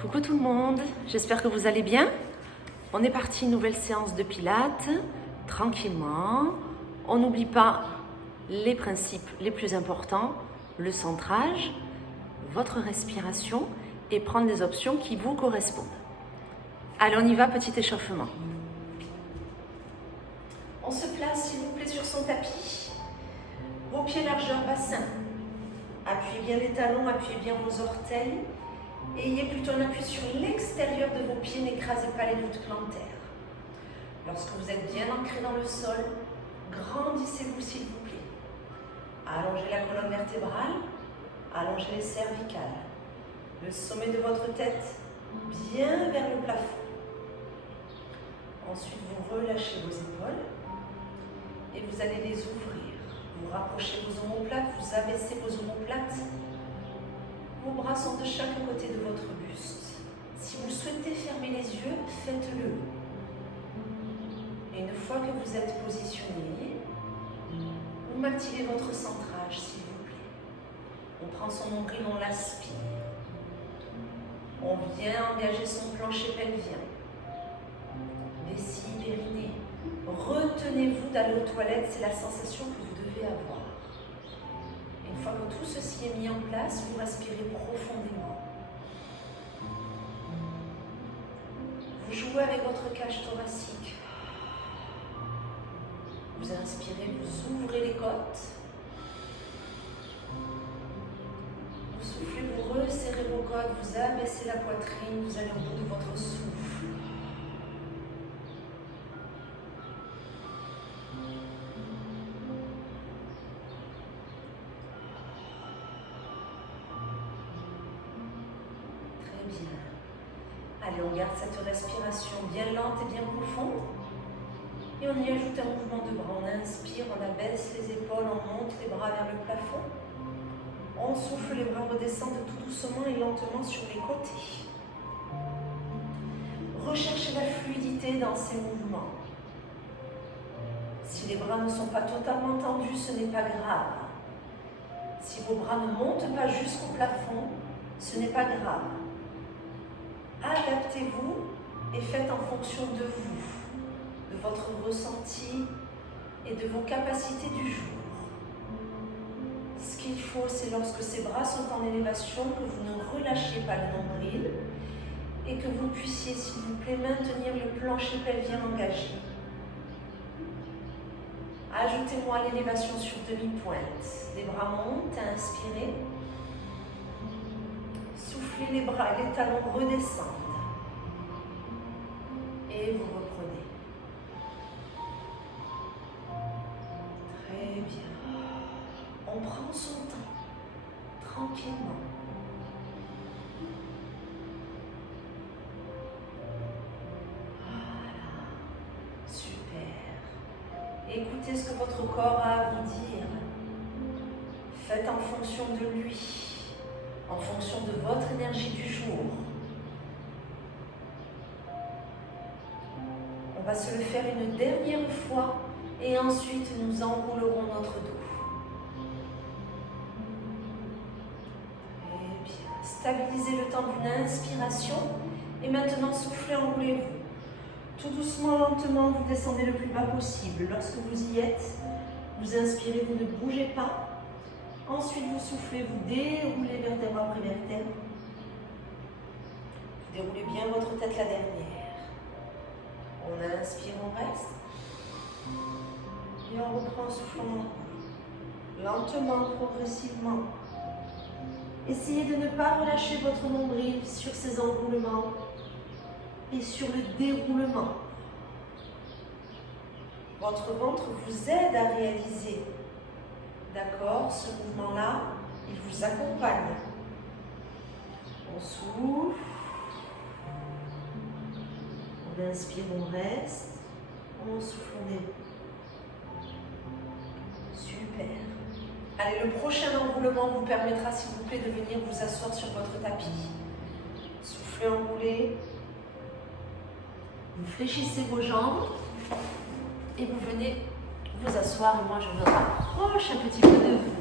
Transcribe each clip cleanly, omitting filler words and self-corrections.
Coucou tout le monde, j'espère que vous allez bien. On est parti, nouvelle séance de pilates, tranquillement. On n'oublie pas les principes les plus importants, le centrage, votre respiration et prendre les options qui vous correspondent. Allez, on y va, petit échauffement. On se place, s'il vous plaît, sur son tapis. Vos pieds largeur bassin. Appuyez bien les talons, appuyez bien vos orteils. Ayez plutôt un appui sur l'extérieur de vos pieds, n'écrasez pas les voûtes plantaires. Lorsque vous êtes bien ancré dans le sol, grandissez-vous s'il vous plaît. Allongez la colonne vertébrale, allongez les cervicales. Le sommet de votre tête bien vers le plafond. Ensuite, vous relâchez vos épaules et vous allez les ouvrir. Vous rapprochez vos omoplates, vous abaissez vos omoplates. Vos bras sont de chaque côté de votre buste. Si vous souhaitez fermer les yeux, faites-le. Et une fois que vous êtes positionné, vous m'activez votre centrage, s'il vous plaît. On prend son nombril, on l'aspire. On vient engager son plancher pelvien. Vessie, périnée. Retenez-vous d'aller aux toilettes, c'est la sensation que vous devez avoir. Une fois que tout ceci est mis en place, vous respirez profondément. Vous jouez avec votre cage thoracique. Vous inspirez, vous ouvrez les côtes. Vous soufflez, vous resserrez vos côtes, vous abaissez la poitrine, vous allez au bout de votre souffle. Allez, on garde cette respiration bien lente et bien profonde. Et on y ajoute un mouvement de bras. On inspire, on abaisse les épaules, on monte les bras vers le plafond. On souffle, les bras redescendent tout doucement et lentement sur les côtés. Recherchez la fluidité dans ces mouvements. Si les bras ne sont pas totalement tendus, ce n'est pas grave. Si vos bras ne montent pas jusqu'au plafond, ce n'est pas grave. Adaptez-vous et faites en fonction de vous, de votre ressenti et de vos capacités du jour. Ce qu'il faut, c'est lorsque ces bras sont en élévation, que vous ne relâchiez pas le nombril et que vous puissiez, s'il vous plaît, maintenir le plancher pelvien engagé. Ajoutez-moi l'élévation sur demi-pointe. Les bras montent, inspirez. Soufflez les bras et les talons redescendent. Et vous reprenez. Très bien. On prend son temps, tranquillement. Voilà. Super. Écoutez ce que votre corps a à vous dire. Faites en fonction de lui. En fonction de votre énergie du jour. On va se le faire une dernière fois et ensuite nous enroulerons notre dos. Très bien. Stabilisez le temps d'une inspiration et maintenant soufflez, enroulez-vous. Tout doucement, lentement, vous descendez le plus bas possible. Lorsque vous y êtes, vous inspirez, vous ne bougez pas. Ensuite, vous soufflez, vous déroulez vertèbre après vertèbre. Vous déroulez bien votre tête la dernière. On inspire, on reste. Et on reprend en soufflant. Lentement, progressivement. Essayez de ne pas relâcher votre nombril sur ces enroulements et sur le déroulement. Votre ventre vous aide à réaliser. D'accord, ce mouvement-là, il vous accompagne. On souffle. On inspire, on reste. On souffle, on est. Super. Allez, le prochain enroulement vous permettra, s'il vous plaît, de venir vous asseoir sur votre tapis. Soufflez, enroulez. Vous fléchissez vos jambes et vous venez vous asseoir et moi je me rapproche un petit peu de vous.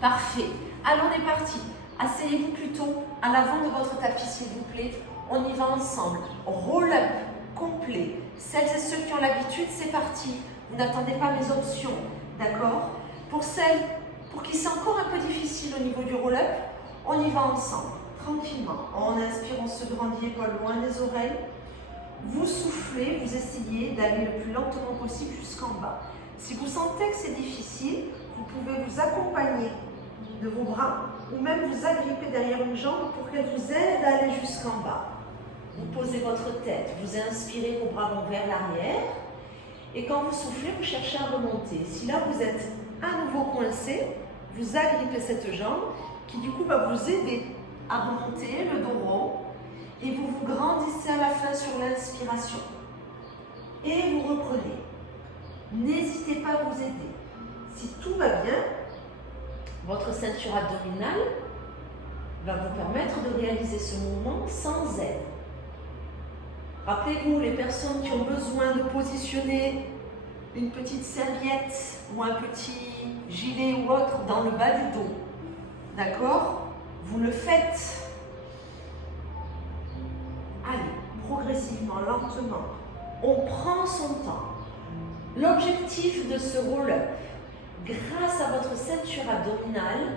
Parfait. Allez, on est parti. Asseyez-vous plutôt à l'avant de votre tapis, s'il vous plaît. On y va ensemble. Roll-up complet. Celles et ceux qui ont l'habitude, c'est parti. Vous n'attendez pas mes options, d'accord? Pour celles pour qui c'est encore un peu difficile au niveau du roll-up, on y va ensemble, tranquillement. En inspirant, on se grandit épaule loin des oreilles. Vous soufflez, vous essayez d'aller le plus lentement possible jusqu'en bas. Si vous sentez que c'est difficile, vous pouvez vous accompagner de vos bras ou même vous agripper derrière une jambe pour qu'elle vous aide à aller jusqu'en bas. Vous posez votre tête, vous inspirez, vos bras vont vers l'arrière. Et quand vous soufflez, vous cherchez à remonter. Si là vous êtes à nouveau coincé, vous agrippez cette jambe qui du coup va vous aider à remonter le dos rond. Et vous vous grandissez à la fin sur l'inspiration. Et vous reprenez. N'hésitez pas à vous aider. Si tout va bien, votre ceinture abdominale va vous permettre de réaliser ce mouvement sans aide. Rappelez-vous, les personnes qui ont besoin de positionner une petite serviette ou un petit gilet ou autre dans le bas du dos, d'accord? Vous le faites. Allez, progressivement, lentement, on prend son temps. L'objectif de ce roll-up, grâce à votre ceinture abdominale,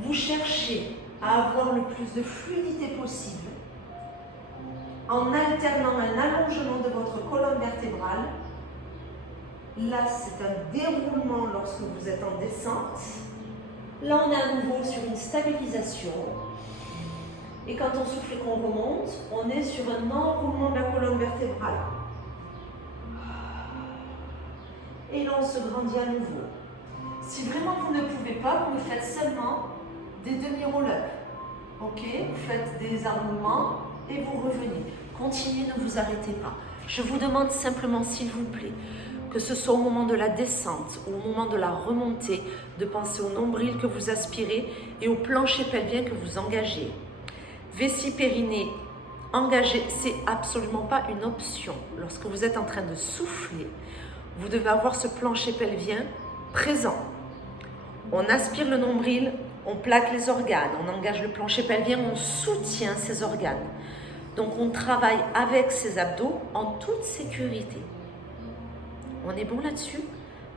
vous cherchez à avoir le plus de fluidité possible en alternant un allongement de votre colonne vertébrale. Là, c'est un déroulement lorsque vous êtes en descente. Là, on est à nouveau sur une stabilisation. Et quand on souffle et qu'on remonte, on est sur un enroulement de la colonne vertébrale. Et là, on se grandit à nouveau. Si vraiment vous ne pouvez pas, vous le faites seulement des demi-roll-up. Ok? Vous faites des enroulements et vous revenez. Continuez, ne vous arrêtez pas. Je vous demande simplement, s'il vous plaît, que ce soit au moment de la descente ou au moment de la remontée, de penser au nombril que vous aspirez et au plancher pelvien que vous engagez. Vessie périnée engagée, c'est absolument pas une option. Lorsque vous êtes en train de souffler, vous devez avoir ce plancher pelvien présent. On aspire le nombril, on plaque les organes, on engage le plancher pelvien, on soutient ces organes. Donc on travaille avec ses abdos en toute sécurité. On est bon là-dessus?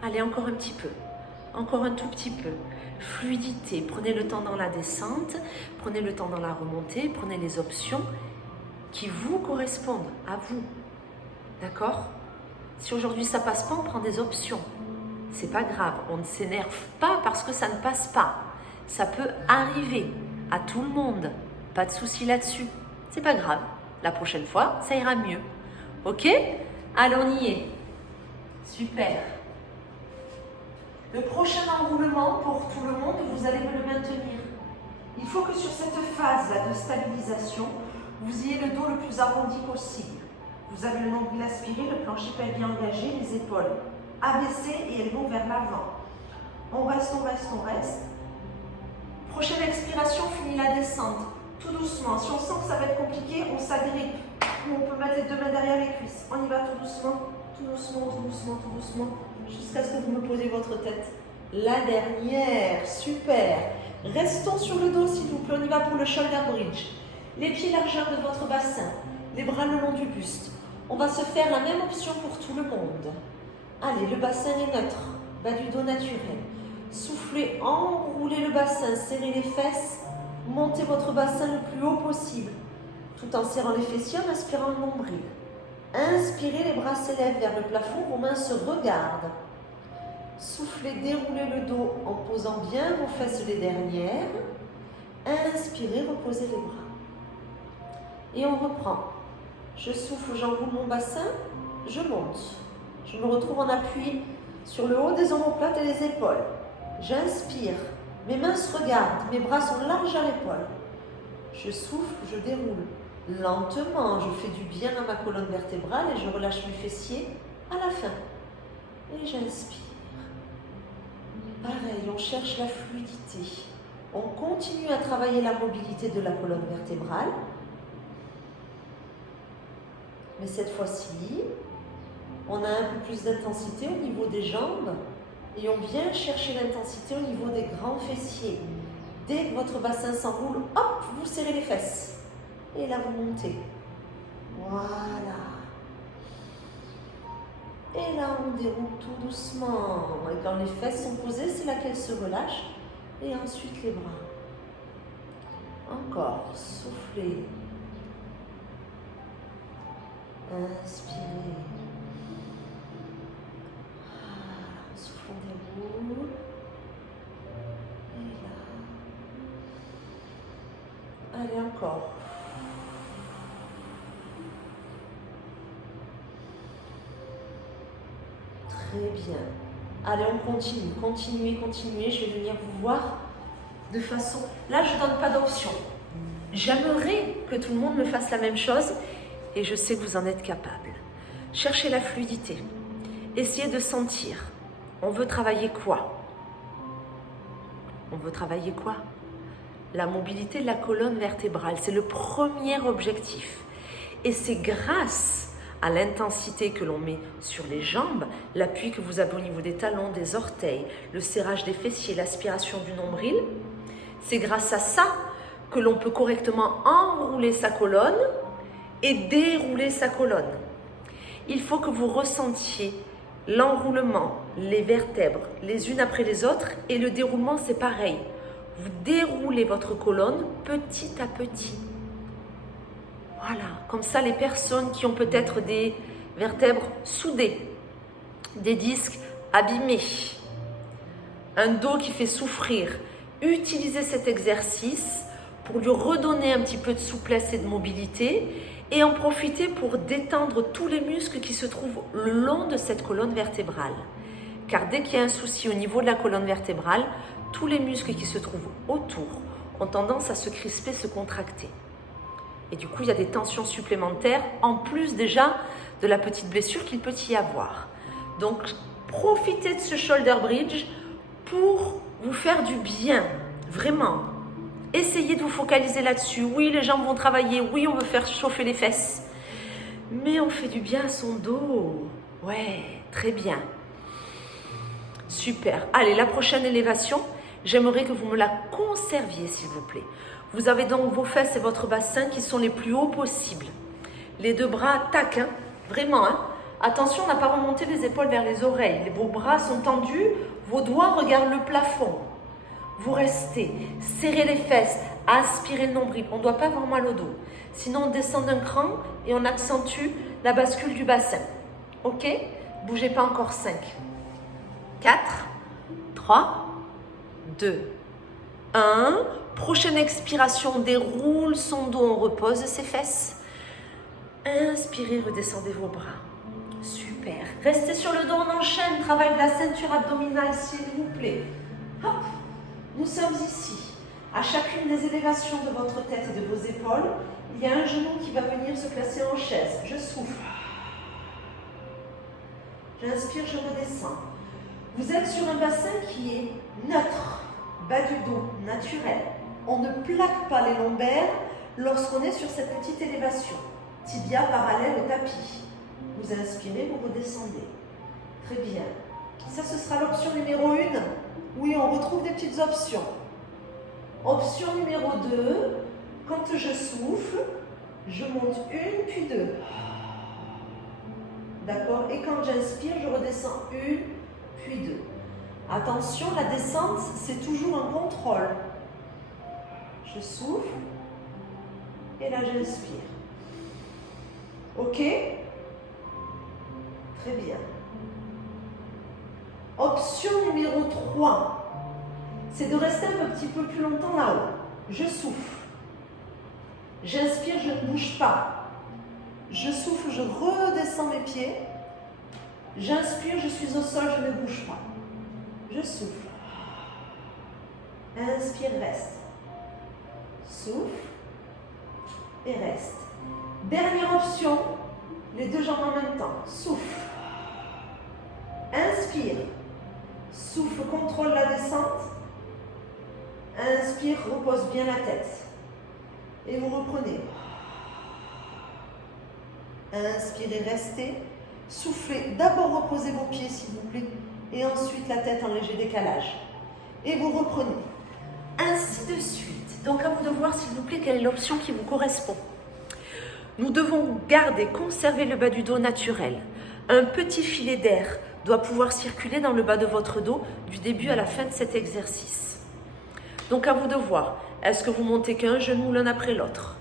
Allez, encore un petit peu. Encore un tout petit peu. Fluidité. Prenez le temps dans la descente, prenez le temps dans la remontée, prenez les options qui vous correspondent, à vous. D'accord? Si aujourd'hui ça passe pas, on prend des options. C'est pas grave, on ne s'énerve pas parce que ça ne passe pas. Ça peut arriver à tout le monde. Pas de souci là-dessus. C'est pas grave. La prochaine fois, ça ira mieux. Ok? Allez, on y est. Super. Le prochain enroulement pour tout le monde, vous allez me le maintenir. Il faut que sur cette phase-là de stabilisation, vous ayez le dos le plus arrondi possible. Vous avez le nombril aspiré, le plancher pelvien engagé, les épaules abaissées et elles vont vers l'avant. On reste, on reste, on reste. Prochaine expiration, finit la descente. Tout doucement. Si on sent que ça va être compliqué, on s'agrippe. Ou on peut mettre les deux mains derrière les cuisses. On y va tout doucement, tout doucement, tout doucement, tout doucement, jusqu'à ce que vous me posez votre tête. La dernière, super. Restons sur le dos, s'il vous plaît. On y va pour le shoulder bridge. Les pieds largeur de votre bassin, les bras le long du buste. On va se faire la même option pour tout le monde. Allez, le bassin est neutre, bas du dos naturel. Soufflez, enroulez le bassin, serrez les fesses. Montez votre bassin le plus haut possible, tout en serrant les fessiers, en aspirant le nombril. Inspirez, les bras s'élèvent vers le plafond, vos mains se regardent. Soufflez, déroulez le dos en posant bien vos fesses les dernières. Inspirez, reposez les bras. Et on reprend. Je souffle, j'enroule mon bassin, je monte. Je me retrouve en appui sur le haut des omoplates et les épaules. J'inspire. Mes mains se regardent, mes bras sont larges à l'épaule. Je souffle, je déroule. Lentement, je fais du bien à ma colonne vertébrale et je relâche mes fessiers à la fin. Et j'inspire. Pareil, on cherche la fluidité. On continue à travailler la mobilité de la colonne vertébrale. Mais cette fois-ci, on a un peu plus d'intensité au niveau des jambes. Et on vient chercher l'intensité au niveau des grands fessiers. Dès que votre bassin s'enroule, hop, vous serrez les fesses. Et là, vous montez. Voilà. Et là, on déroule tout doucement. Et quand les fesses sont posées, c'est là qu'elles se relâchent. Et ensuite, les bras. Encore, soufflez. Inspirez. Voilà, souffle, on déroule. Et là. Allez, encore. Très bien. Allez, on continue. Continuez, continuez. Je vais venir vous voir de façon... Là, je ne donne pas d'option. J'aimerais que tout le monde me fasse la même chose et je sais que vous en êtes capable. Cherchez la fluidité. Essayez de sentir. On veut travailler quoi? On veut travailler quoi? La mobilité de la colonne vertébrale. C'est le premier objectif. Et c'est grâce à l'intensité que l'on met sur les jambes, l'appui que vous avez au niveau des talons, des orteils, le serrage des fessiers, l'aspiration du nombril. C'est grâce à ça que l'on peut correctement enrouler sa colonne et dérouler sa colonne. Il faut que vous ressentiez l'enroulement, les vertèbres, les unes après les autres, et le déroulement, c'est pareil. Vous déroulez votre colonne petit à petit. Voilà, comme ça, les personnes qui ont peut-être des vertèbres soudées, des disques abîmés, un dos qui fait souffrir, utilisez cet exercice pour lui redonner un petit peu de souplesse et de mobilité et en profiter pour détendre tous les muscles qui se trouvent le long de cette colonne vertébrale. Car dès qu'il y a un souci au niveau de la colonne vertébrale, tous les muscles qui se trouvent autour ont tendance à se crisper, se contracter. Et du coup, il y a des tensions supplémentaires, en plus déjà de la petite blessure qu'il peut y avoir. Donc, profitez de ce shoulder bridge pour vous faire du bien, vraiment. Essayez de vous focaliser là-dessus. Oui, les jambes vont travailler. Oui, on veut faire chauffer les fesses. Mais on fait du bien à son dos. Ouais, très bien. Super. Allez, la prochaine élévation, j'aimerais que vous me la conserviez, s'il vous plaît. Vous avez donc vos fesses et votre bassin qui sont les plus hauts possibles. Les deux bras, tac, hein, vraiment. Hein. Attention, on n'a pas remonté les épaules vers les oreilles. Vos bras sont tendus, vos doigts regardent le plafond. Vous restez, serrez les fesses, aspirez le nombril. On ne doit pas avoir mal au dos. Sinon, on descend d'un cran et on accentue la bascule du bassin. Ok? Bougez pas encore. 5, 4, 3, 2, 1. Prochaine expiration, on déroule son dos, on repose ses fesses. Inspirez, redescendez vos bras. Super. Restez sur le dos, on enchaîne. Travail de la ceinture abdominale, s'il vous plaît. Hop. Nous sommes ici. À chacune des élévations de votre tête et de vos épaules, il y a un genou qui va venir se placer en chaise. Je souffle. J'inspire, je redescends. Vous êtes sur un bassin qui est neutre, bas du dos, naturel. On ne plaque pas les lombaires lorsqu'on est sur cette petite élévation. Tibia parallèle au tapis. Vous inspirez, vous redescendez. Très bien. Ça, ce sera l'option numéro 1. Oui, on retrouve des petites options. Option numéro 2. Quand je souffle, je monte 1 puis 2. D'accord? Et quand j'inspire, je redescends 1 puis 2. Attention, la descente, c'est toujours un contrôle. Je souffle et là j'inspire. Ok? Très bien. Option numéro 3, c'est de rester un petit peu plus longtemps là-haut. Je souffle. J'inspire, je ne bouge pas. Je souffle, je redescends mes pieds. J'inspire, je suis au sol, je ne bouge pas. Je souffle. Inspire, reste. Souffle et reste. Dernière option, les deux jambes en même temps. Souffle. Inspire. Souffle, contrôle la descente. Inspire, repose bien la tête. Et vous reprenez. Inspirez, restez. Soufflez. D'abord, reposez vos pieds, s'il vous plaît. Et ensuite, la tête en léger décalage. Et vous reprenez. Ainsi de suite. Donc à vous de voir s'il vous plaît quelle est l'option qui vous correspond. Nous devons garder, conserver le bas du dos naturel. Un petit filet d'air doit pouvoir circuler dans le bas de votre dos du début à la fin de cet exercice. Donc à vous de voir, est-ce que vous montez qu'un genou l'un après l'autre?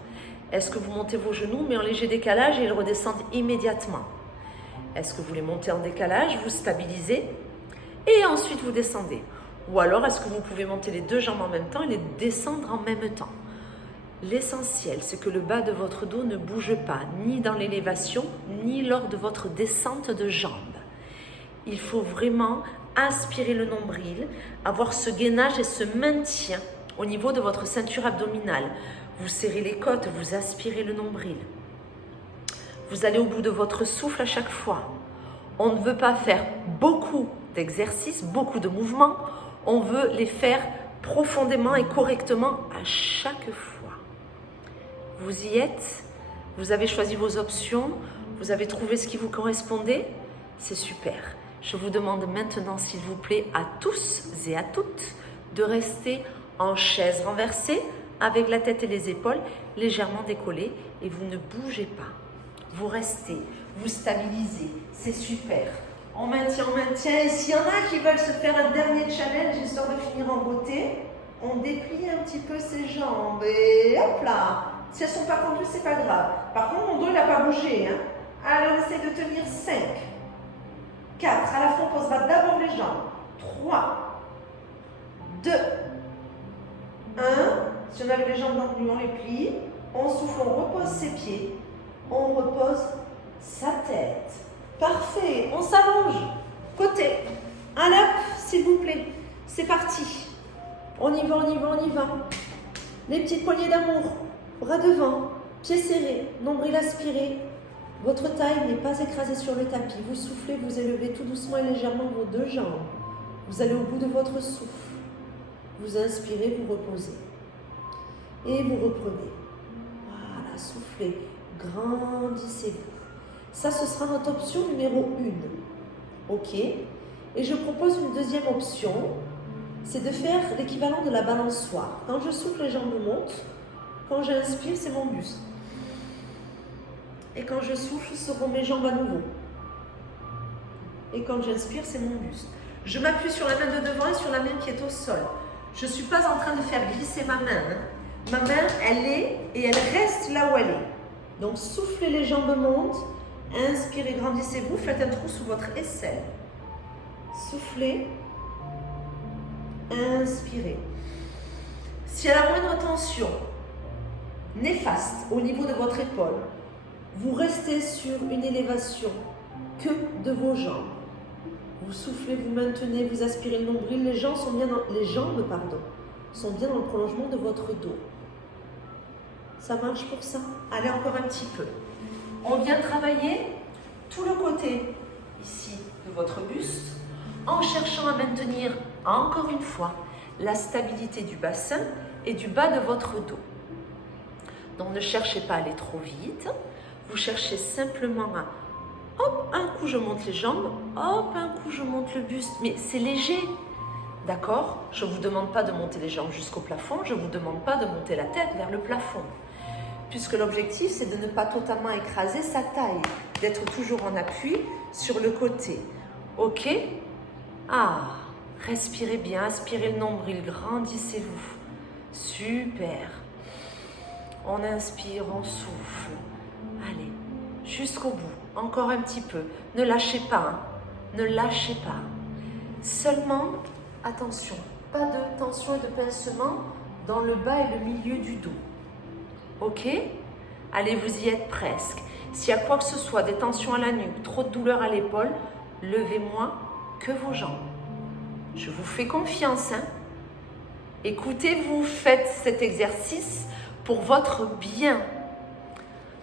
Est-ce que vous montez vos genoux mais en léger décalage et ils redescendent immédiatement? Est-ce que vous les montez en décalage, vous stabilisez et ensuite vous descendez? Ou alors est-ce que vous pouvez monter les deux jambes en même temps et les descendre en même temps? L'essentiel, c'est que le bas de votre dos ne bouge pas, ni dans l'élévation, ni lors de votre descente de jambes. Il faut vraiment aspirer le nombril, avoir ce gainage et ce maintien au niveau de votre ceinture abdominale. Vous serrez les côtes, vous aspirez le nombril. Vous allez au bout de votre souffle à chaque fois. On ne veut pas faire beaucoup d'exercices, beaucoup de mouvements. On veut les faire profondément et correctement à chaque fois. Vous y êtes, vous avez choisi vos options, vous avez trouvé ce qui vous correspondait, c'est super. Je vous demande maintenant, s'il vous plaît, à tous et à toutes, de rester en chaise renversée, avec la tête et les épaules légèrement décollées, et vous ne bougez pas. Vous restez, vous stabilisez, c'est super. On maintient, et s'il y en a qui veulent se faire un dernier challenge, histoire de finir en beauté, on déplie un petit peu ses jambes, et hop là. Si elles ne sont pas tendues, c'est pas grave. Par contre, mon dos, il n'a pas bougé. Hein. Alors, on essaie de tenir 5, 4. À la fin, on posera d'abord les jambes. 3, 2, 1. Si on avait les jambes tendues, on les plie. On souffle, on repose ses pieds. On repose sa tête. Parfait. On s'allonge. Côté. Un up, s'il vous plaît. C'est parti. On y va, on y va, on y va. Les petites poignées d'amour. Bras devant, pieds serrés, nombril aspiré. Votre taille n'est pas écrasée sur le tapis. Vous soufflez, vous élevez tout doucement et légèrement vos deux jambes. Vous allez au bout de votre souffle. Vous inspirez, vous reposez. Et vous reprenez. Voilà, soufflez. Grandissez-vous. Ça, ce sera notre option numéro 1. OK. Et je propose une deuxième option. C'est de faire l'équivalent de la balançoire. Quand je souffle, les jambes montent. Quand j'inspire, c'est mon buste. Et quand je souffle, ce seront mes jambes à nouveau. Et quand j'inspire, c'est mon buste. Je m'appuie sur la main de devant et sur la main qui est au sol. Je ne suis pas en train de faire glisser ma main. Hein. Ma main, elle est et elle reste là où elle est. Donc, soufflez, les jambes montent. Inspirez, grandissez-vous. Faites un trou sous votre aisselle. Soufflez. Inspirez. S'il y a la moindre tension, néfaste au niveau de votre épaule, vous restez sur une élévation que de vos jambes. Vous soufflez, vous maintenez, vous aspirez le nombril. Les jambes sont bien dans le prolongement de votre dos. Ça marche pour ça? Allez, encore un petit peu. On vient travailler tout le côté ici de votre buste en cherchant à maintenir encore une fois la stabilité du bassin et du bas de votre dos. Donc ne cherchez pas à aller trop vite, vous cherchez simplement à, hop, un coup je monte les jambes, hop, un coup je monte le buste, mais c'est léger, d'accord? Je ne vous demande pas de monter les jambes jusqu'au plafond, je ne vous demande pas de monter la tête vers le plafond, puisque l'objectif c'est de ne pas totalement écraser sa taille, d'être toujours en appui sur le côté, ok? Ah, respirez bien, aspirez le nombril, grandissez-vous, super. On inspire, on souffle. Allez, jusqu'au bout. Encore un petit peu. Ne lâchez pas. Hein. Ne lâchez pas. Seulement, attention, pas de tension et de pincement dans le bas et le milieu du dos. Ok? Allez, vous y êtes presque. S'il y a quoi que ce soit, des tensions à la nuque, trop de douleur à l'épaule, levez moins que vos jambes. Je vous fais confiance. Hein? Écoutez-vous, faites cet exercice pour votre bien.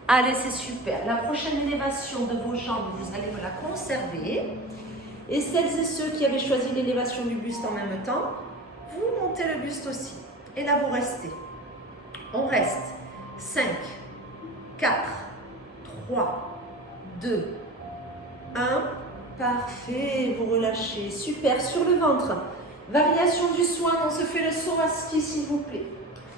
Allez, c'est super. La prochaine élévation de vos jambes, vous allez me la conserver. Et celles et ceux qui avaient choisi l'élévation du buste en même temps, vous montez le buste aussi. Et là, vous restez. On reste. 5, 4, 3, 2, 1. Parfait. Vous relâchez. Super. Sur le ventre. Variation du soin. On se fait le saut à ski, s'il vous plaît.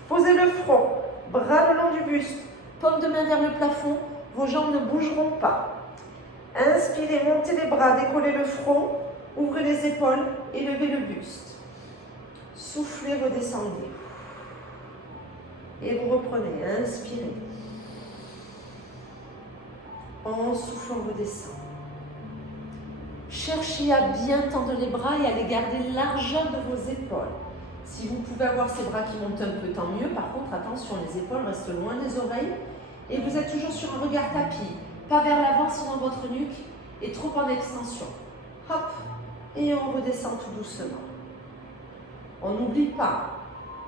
Posez le front, bras le long du buste, paume de main vers le plafond, vos jambes ne bougeront pas. Inspirez, montez les bras, décollez le front, ouvrez les épaules, élevez le buste. Soufflez, redescendez. Et vous reprenez, inspirez. En soufflant, redescendez. Cherchez à bien tendre les bras et à les garder largeur de vos épaules. Si vous pouvez avoir ces bras qui montent un peu, tant mieux. Par contre, attention, les épaules restent loin des oreilles. Et vous êtes toujours sur un regard tapis. Pas vers l'avant, sinon votre nuque est trop en extension. Hop, et on redescend tout doucement. On n'oublie pas,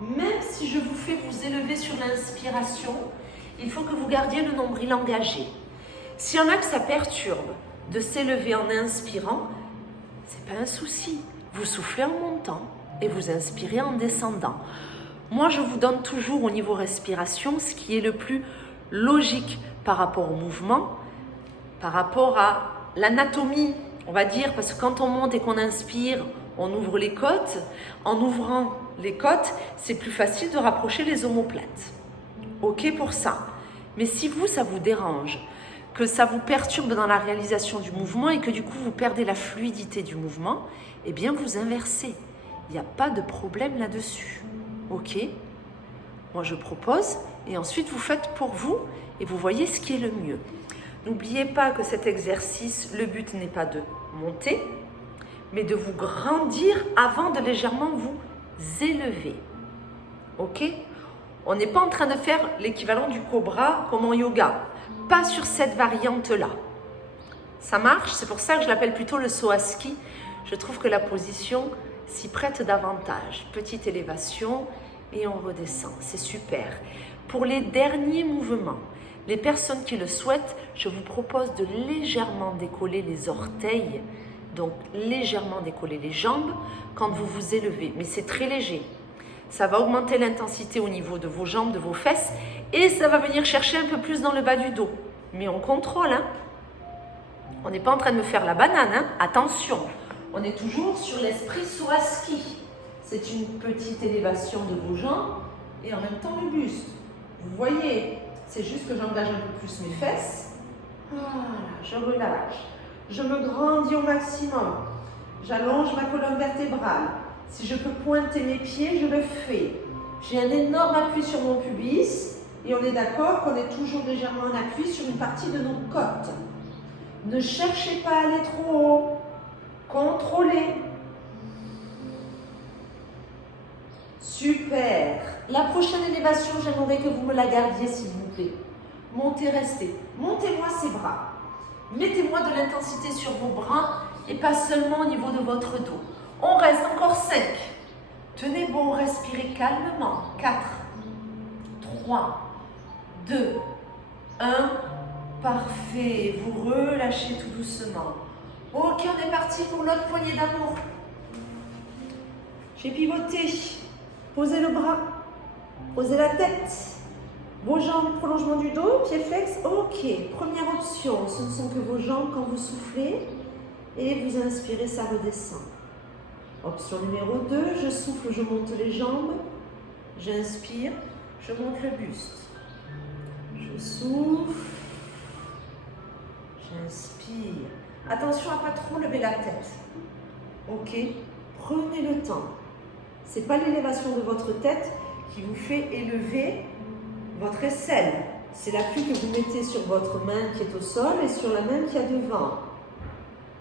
même si je vous fais vous élever sur l'inspiration, il faut que vous gardiez le nombril engagé. S'il y en a que ça perturbe de s'élever en inspirant, c'est pas un souci. Vous soufflez en montant et vous inspirez en descendant. Moi, je vous donne toujours au niveau respiration ce qui est le plus logique par rapport au mouvement, par rapport à l'anatomie, on va dire, parce que quand on monte et qu'on inspire, on ouvre les côtes. En ouvrant les côtes, c'est plus facile de rapprocher les omoplates. Ok pour ça. Mais si vous, ça vous dérange, que ça vous perturbe dans la réalisation du mouvement et que du coup, vous perdez la fluidité du mouvement, eh bien, vous inversez. Il n'y a pas de problème là-dessus. Ok? Moi, je propose et ensuite, vous faites pour vous et vous voyez ce qui est le mieux. N'oubliez pas que cet exercice, le but n'est pas de monter, mais de vous grandir avant de légèrement vous élever. Ok? On n'est pas en train de faire l'équivalent du cobra comme en yoga. Pas sur cette variante-là. Ça marche? C'est pour ça que je l'appelle plutôt le saut à ski. Je trouve que la position s'y prête davantage. Petite élévation et on redescend. C'est super. Pour les derniers mouvements, les personnes qui le souhaitent, je vous propose de légèrement décoller les orteils, donc légèrement décoller les jambes quand vous vous élevez, mais c'est très léger. Ça va augmenter l'intensité au niveau de vos jambes, de vos fesses, et ça va venir chercher un peu plus dans le bas du dos. Mais on contrôle, hein. On n'est pas en train de me faire la banane, hein. Attention, on est toujours sur l'esprit saut à ski. C'est une petite élévation de vos jambes et en même temps le buste. Vous voyez, c'est juste que j'engage un peu plus mes fesses. Voilà, je relâche. Je me grandis au maximum. J'allonge ma colonne vertébrale. Si je peux pointer mes pieds, je le fais. J'ai un énorme appui sur mon pubis et on est d'accord qu'on est toujours légèrement en appui sur une partie de nos côtes. Ne cherchez pas à aller trop haut. Contrôlez. Super. La prochaine élévation, j'aimerais que vous me la gardiez, s'il vous plaît. Montez, restez. Montez-moi ces bras. Mettez-moi de l'intensité sur vos bras et pas seulement au niveau de votre dos. On reste encore 5. Tenez bon, respirez calmement. 4, 3, 2, 1. Parfait. Vous relâchez tout doucement. Ok, on est parti pour l'autre poignée d'amour. J'ai pivoté. Posez le bras. Posez la tête. Vos jambes, prolongement du dos, pieds flex. Ok, première option, ce ne sont que vos jambes quand vous soufflez. Et vous inspirez, ça redescend. Option numéro 2, je souffle, je monte les jambes. J'inspire, je monte le buste. Je souffle. J'inspire. Attention à pas trop lever la tête. Ok, prenez le temps. Ce n'est pas l'élévation de votre tête qui vous fait élever votre aisselle. C'est l'appui que vous mettez sur votre main qui est au sol et sur la main qui est devant.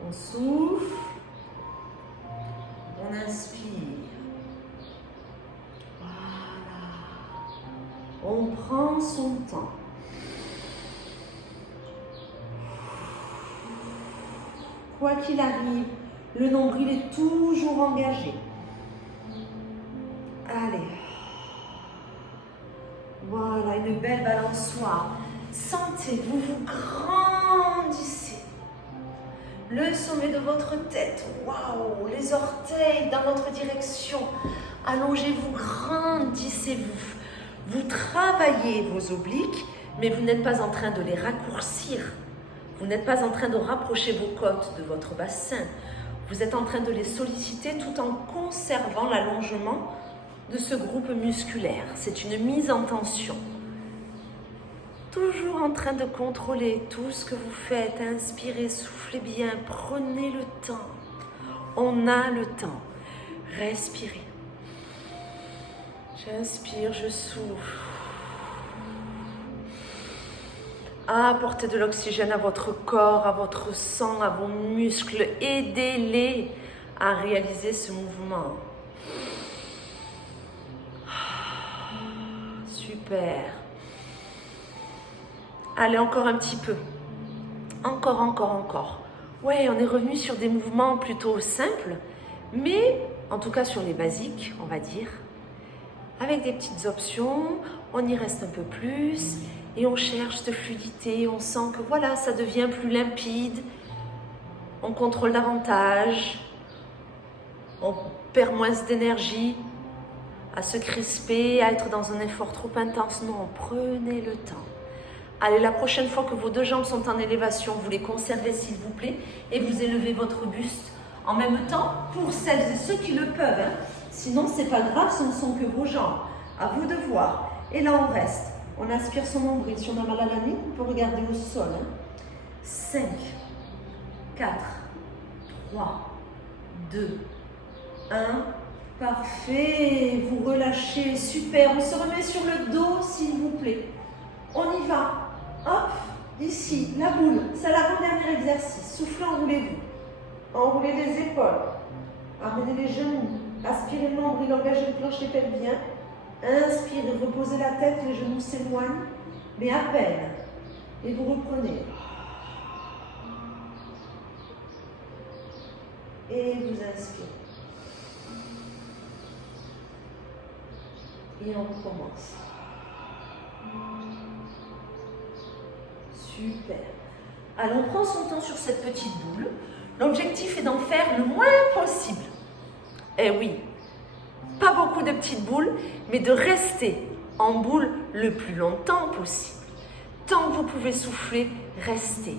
On souffle. On inspire. Voilà. On prend son temps. Quoi qu'il arrive, le nombril est toujours engagé. Allez. Voilà, une belle balançoire. Sentez, vous vous grandissez. Le sommet de votre tête. Waouh, les orteils dans votre direction. Allongez-vous, grandissez-vous. Vous travaillez vos obliques, mais vous n'êtes pas en train de les raccourcir. Vous n'êtes pas en train de rapprocher vos côtes de votre bassin. Vous êtes en train de les solliciter tout en conservant l'allongement de ce groupe musculaire. C'est une mise en tension. Toujours en train de contrôler tout ce que vous faites. Inspirez, soufflez bien, prenez le temps. On a le temps. Respirez. J'inspire, je souffle. Apportez de l'oxygène à votre corps, à votre sang, à vos muscles. Aidez-les à réaliser ce mouvement. Super. Allez, encore un petit peu. Encore. Ouais, on est revenu sur des mouvements plutôt simples, mais en tout cas sur les basiques, on va dire. Avec des petites options, on y reste un peu plus et on cherche cette fluidité. On sent que voilà, ça devient plus limpide. On contrôle davantage. On perd moins d'énergie à se crisper, à être dans un effort trop intense. Non, prenez le temps. Allez, la prochaine fois que vos deux jambes sont en élévation, vous les conservez s'il vous plaît et vous élevez votre buste en même temps pour celles et ceux qui le peuvent. Hein. Sinon, c'est pas grave, ce ne sont que vos jambes. À vous de voir. Et là, on reste. On aspire son nombril. Si on a mal à la nuque, on peut regarder au sol. 5, 4, 3, 2, 1. Parfait. Vous relâchez. Super. On se remet sur le dos, s'il vous plaît. On y va. Hop. Ici, la boule. C'est l'avant-dernier exercice. Soufflez, enroulez-vous. Enroulez les épaules. Amenez les genoux. Aspirez le nombril, engagez le plancher pelvien. Inspirez, reposez la tête, les genoux s'éloignent, mais à peine. Et vous reprenez. Et vous inspirez. Et on commence. Super. Alors, on prend son temps sur cette petite boule. L'objectif est d'en faire le moins possible. Eh oui, pas beaucoup de petites boules, mais de rester en boule le plus longtemps possible. Tant que vous pouvez souffler, restez.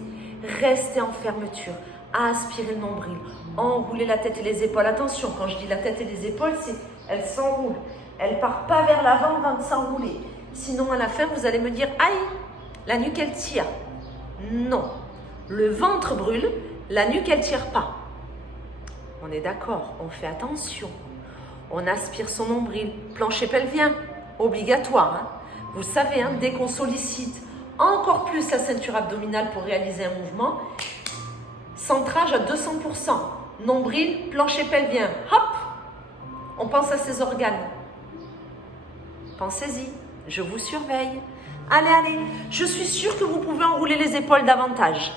Restez en fermeture. Aspirez le nombril. Enroulez la tête et les épaules. Attention, quand je dis la tête et les épaules, c'est elles s'enroulent. Elles ne partent pas vers l'avant avant de s'enrouler. Sinon, à la fin, vous allez me dire, aïe, la nuque, elle tire. Non. Le ventre brûle, la nuque, elle ne tire pas. On est d'accord, on fait attention. On aspire son nombril, plancher pelvien, obligatoire. Hein. Vous savez, hein, dès qu'on sollicite encore plus la ceinture abdominale pour réaliser un mouvement, centrage à 200%. Nombril, plancher pelvien, hop, on pense à ses organes. Pensez-y, je vous surveille. Allez, je suis sûre que vous pouvez enrouler les épaules davantage.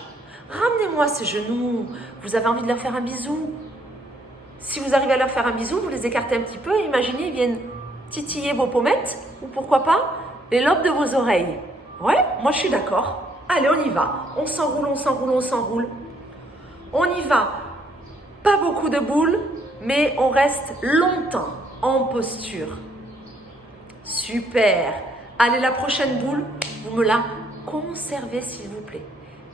Ramenez-moi ces genoux, vous avez envie de leur faire un bisou. Si vous arrivez à leur faire un bisou, vous les écartez un petit peu. Imaginez, ils viennent titiller vos pommettes ou pourquoi pas les lobes de vos oreilles. Ouais, moi je suis d'accord. Allez, on y va. On s'enroule. On y va. Pas beaucoup de boules, mais on reste longtemps en posture. Super. Allez, la prochaine boule, vous me la conservez s'il vous plaît.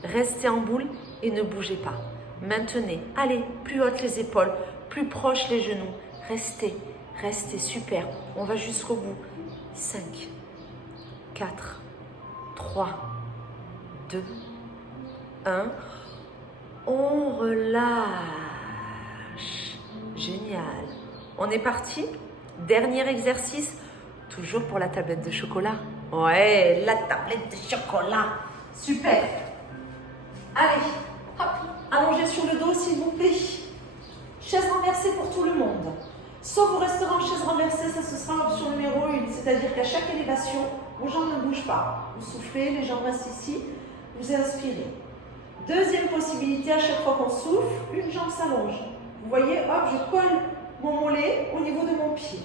Restez en boule et ne bougez pas. Maintenez. Allez, plus haute les épaules. Plus proche les genoux. Restez, super. On va jusqu'au bout. 5, 4, 3, 2, 1. On relâche. Génial. On est parti. Dernier exercice. Toujours pour la tablette de chocolat. Ouais, la tablette de chocolat. Super. Allez, hop. Allongez sur le dos s'il vous plaît. Chaise renversée pour tout le monde. Sauf au restaurant chaise renversée, ça ce sera l'option numéro 1. C'est-à-dire qu'à chaque élévation, vos jambes ne bougent pas. Vous soufflez, les jambes restent ici. Vous inspirez. Deuxième possibilité, à chaque fois qu'on souffle, une jambe s'allonge. Vous voyez, hop, je colle mon mollet au niveau de mon pied.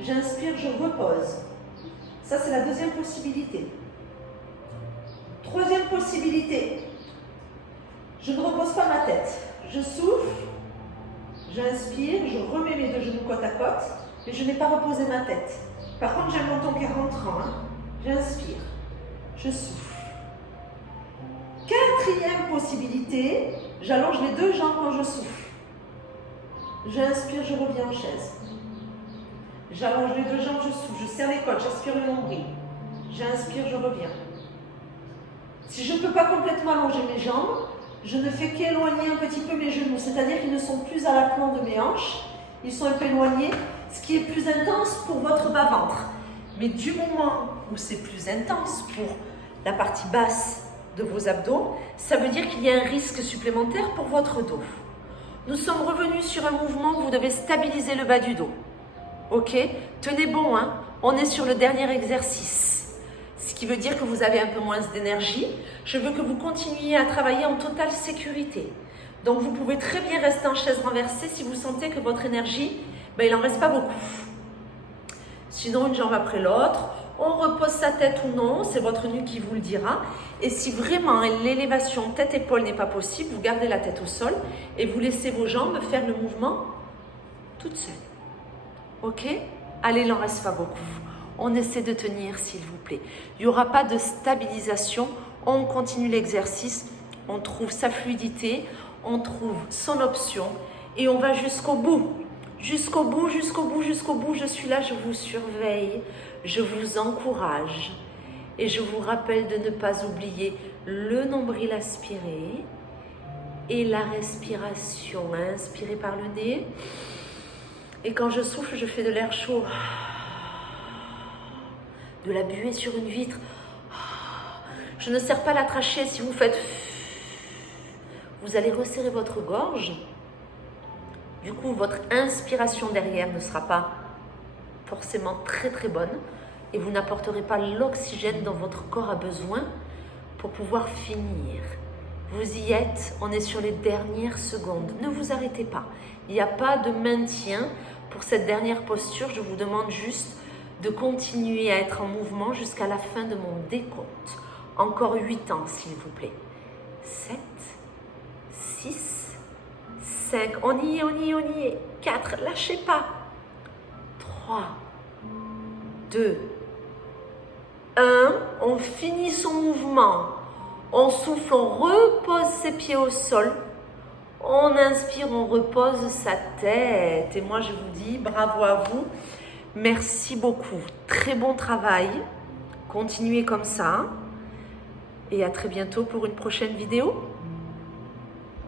J'inspire, je repose. Ça, c'est la deuxième possibilité. Troisième possibilité. Je ne repose pas ma tête. Je souffle, j'inspire, je remets mes deux genoux côte à côte, mais je n'ai pas reposé ma tête. Par contre, j'ai un menton qui rentre. J'inspire, je souffle. Quatrième possibilité, j'allonge les deux jambes quand je souffle. J'inspire, je reviens en chaise. J'allonge les deux jambes, je souffle, je serre les côtes, j'aspire le nombril. J'inspire, je reviens. Si je ne peux pas complètement allonger mes jambes, je ne fais qu'éloigner un petit peu mes genoux, c'est-à-dire qu'ils ne sont plus à l'aplomb de mes hanches, ils sont un peu éloignés, ce qui est plus intense pour votre bas-ventre. Mais du moment où c'est plus intense pour la partie basse de vos abdos, ça veut dire qu'il y a un risque supplémentaire pour votre dos. Nous sommes revenus sur un mouvement où vous devez stabiliser le bas du dos. Ok? Tenez bon, hein? On est sur le dernier exercice. Ce qui veut dire que vous avez un peu moins d'énergie. Je veux que vous continuiez à travailler en totale sécurité. Donc vous pouvez très bien rester en chaise renversée si vous sentez que votre énergie, il n'en reste pas beaucoup. Sinon, une jambe après l'autre, on repose sa tête ou non, c'est votre nuque qui vous le dira. Et si vraiment l'élévation tête-épaule n'est pas possible, vous gardez la tête au sol et vous laissez vos jambes faire le mouvement toutes seules. Ok? Allez, il n'en reste pas beaucoup. On essaie de tenir, s'il vous plaît. Il n'y aura pas de stabilisation. On continue l'exercice. On trouve sa fluidité. On trouve son option. Et on va jusqu'au bout. Jusqu'au bout, jusqu'au bout, jusqu'au bout. Je suis là, je vous surveille. Je vous encourage. Et je vous rappelle de ne pas oublier le nombril aspiré et la respiration. Inspirez par le nez. Et quand je souffle, je fais de l'air chaud. De la buée sur une vitre. Je ne serre pas la trachée. Si vous faites... Vous allez resserrer votre gorge. Du coup, votre inspiration derrière ne sera pas forcément très très bonne. Et vous n'apporterez pas l'oxygène dont votre corps a besoin pour pouvoir finir. Vous y êtes, on est sur les dernières secondes. Ne vous arrêtez pas. Il n'y a pas de maintien pour cette dernière posture. Je vous demande juste de continuer à être en mouvement jusqu'à la fin de mon décompte. Encore 8 ans, s'il vous plaît. 7, 6, 5. On y est, on y est, on y est. 4, lâchez pas. 3, 2, 1. On finit son mouvement. On souffle, on repose ses pieds au sol. On inspire, on repose sa tête. Et moi, je vous dis bravo à vous. Merci beaucoup. Très bon travail. Continuez comme ça. Et à très bientôt pour une prochaine vidéo.